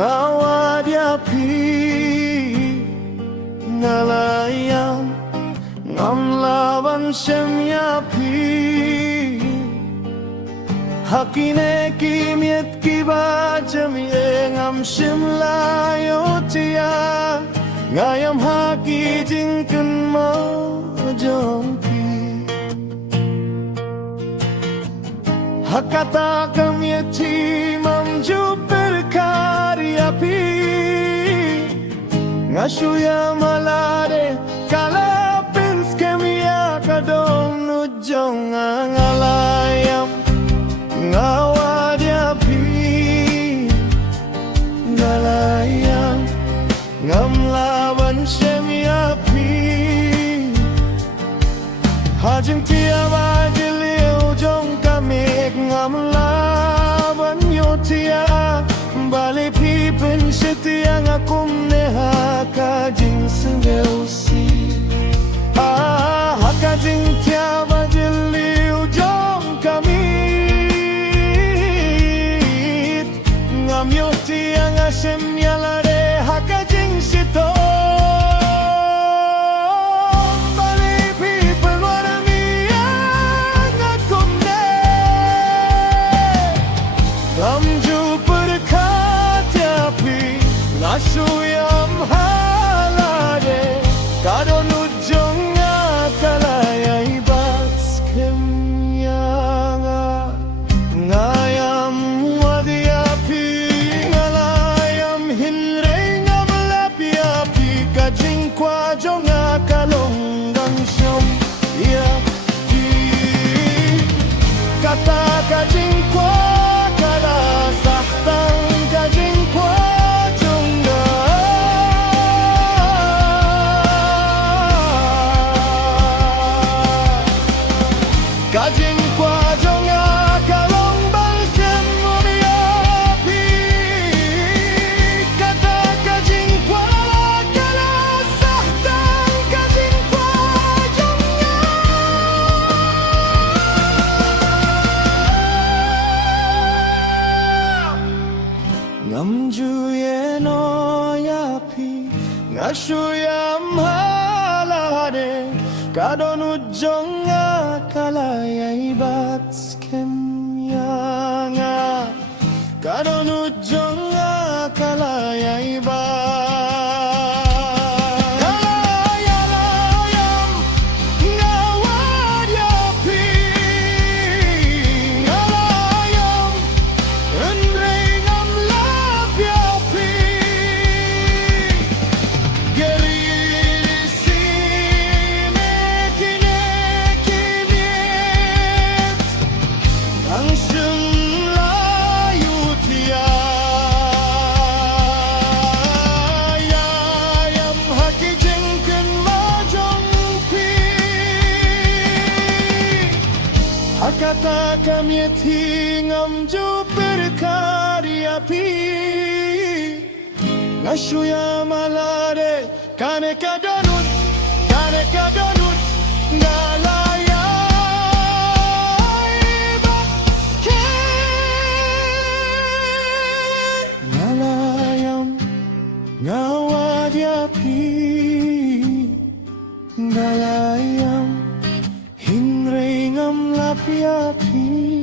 ngawadyapi ngalayam ngamlaban semyapi hakine kimiet kibajami ngam simlayotia ngayam haki jingken mo jongpi hakata kamieti mamju berkaryapi ngasuya malade kalapin skemia kadong nujong ngalayam ngawadyapi ngalayam ngamlaban semyapi hajing tiaba jiliu jong kamik ngamlaban yotia bali pipin setia ngakum neha kajing sengeusi hakajing tiaba jiliu jong kamit ngam yotia ngasem nyalade hakajing sito Asuyam halade kadonujong kalaya ibat skemyanga ngayam wadyapi ngalayam hinrengam lapiapi kajing kwajong kalonggang syom ya ki kata kajing kwa kala sahtang kajing kwa kajing kwajong kalong balsem muriapi kata kajing kwa kala sahtang kajing kwajong ngamjuye no yapi ngasuyam halade kadonujong kalaya ibat skemyanga kadonujong kalaya ibat ngalayam ngawadyapi ngalayam enrengam lapyapi kata kamieti ngamju berkaryapi ngasuya malade kane kadonut ngalaya ibatke ngalayam ngawadyapi ngalayam hinrengam lapiapi